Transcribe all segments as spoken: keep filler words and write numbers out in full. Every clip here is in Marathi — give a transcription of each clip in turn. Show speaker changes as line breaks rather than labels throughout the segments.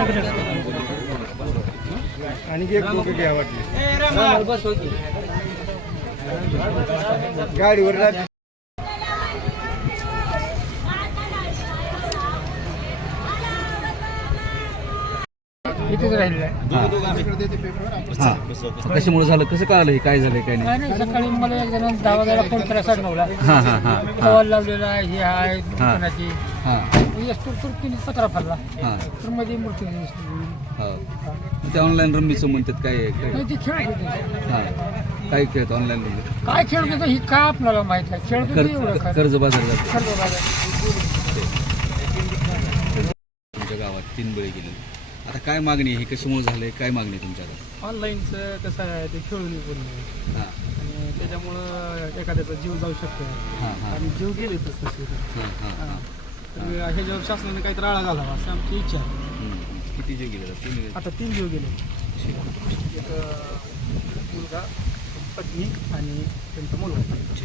आणि एक लोक घ्या वाटले गाडीवर राहते. इथेच राहिलेलं आहे.
कशामुळे झालं, कसं कळालं हे काय झालंय काय नाही?
काय नाही, सकाळी मला एक जण दहा वाजायला फोन करा साडे
हा हा हा
कॉल लावलेला आहे, हे आहे दुकानाची
हा
असतो तर तिने सतरा फरला
हा
तर मध्ये मूर्ती
हा ते ऑनलाईन रम्मीचं म्हणतात काय काय-
नाही ते खेळत होते.
हा काय खेळत ऑनलाईन रम्मी?
काय खेळत होतं ही का आपल्याला माहित आहे. खेळत होते एवढं
कर्ज
काय
कर्ज बाजार जातो
खर्च बाजार.
तुमच्या गावात तीन बळी गेले. आता काय मागणी आहे, हे कशामुळे झालंय, काय मागणी आहे तुमच्याकडे?
ऑनलाईनचं कसं आहे ते खेळून बोलणं
हा
आणि त्याच्यामुळं एखाद्याचा जीव जाऊ शकतो
हा हा
आणि जीव गेलेच तसे
हा हा हा
तर ह्याच्यावर शासनाने काही आळा घालावा असं आमची इच्छा आहे.
हम्म. किती जे गेले तीन गेले?
आता तीन जीव गेले, एक मुलगा, पत्नी आणि त्यांचा मुलगा.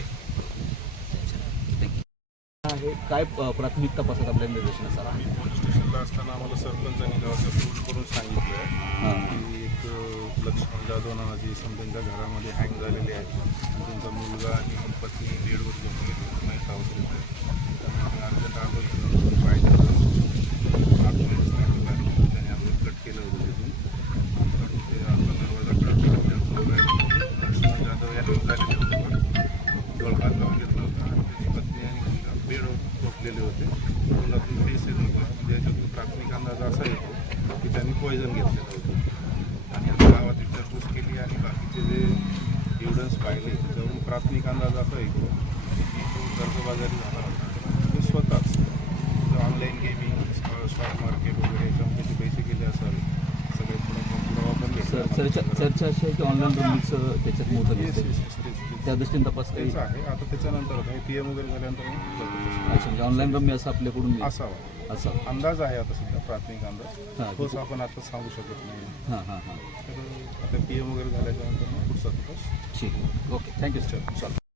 आहे काय अ, प्राथमिक तपासात आपल्या निर्देशनानुसार आहे?
पोलीस स्टेशनला असताना आम्हाला सरपंचांनी गावाचा फोन करून सांगितलं
हां
की एक अ, लक्ष्मण जाधव नावाची समजांच्या घरामध्ये हँग झालेले आहे आणि त्यांचा मुलगा आणि पत्नी बेडवर झोपलेली नाही सावध होते. त्यामुळे अर्ध्या ताबा पाहिजे आठ पोलीस त्याने आम्ही कट केलं होतं तिथून आणि ते आपला दरवाजा कट करून त्यांचा मुलगा लक्ष्मण जाधव या हँग झालेले होते गळफात लावून घेतला होता आणि त्याची पत्नी आणि मुलगा बेडवर झोपलेले होते. तोंडातून फेस येत होता म्हणजे याच्यातून प्राथमिक अंदाज असा येतो की त्यांनी पॉयझन घेतलेलं होतं आणि आता गावात विचारपूस केली आणि बाकीचे जे एव्हिडन्स पाहिले त्याच्यावरून प्राथमिक अंदाज असा येतो की तो कर्जबाजारी झाला होता तो स्वतःच ऑनलाईन गेमिंग स्टॉक मार्केट वगैरे याच्यामध्ये ते पैसे गेले असावे सगळे पुढे पुरावा पण
सर चर्चा चर्चा अशी आहे की ऑनलाईन रम्मीचं त्याच्यात मोठं दिसतं, त्या दृष्टीने तपास काही
तेच आहे. आता त्याच्यानंतर पी एम वगैरे झाल्यानंतर मग
अच्छा म्हणजे ऑनलाईन रम्मी असं आपल्याकडून नाही.
असावा
असं
अंदाज आहे आता सध्या प्राथमिक अंदाज
हां
तोच आपण आता सांगू शकत नाही.
हां हां हां
तर आता पी एम वगैरे झाल्याच्यानंतर मग पुढचा तपास
ठीक ओके थँक्यू सर.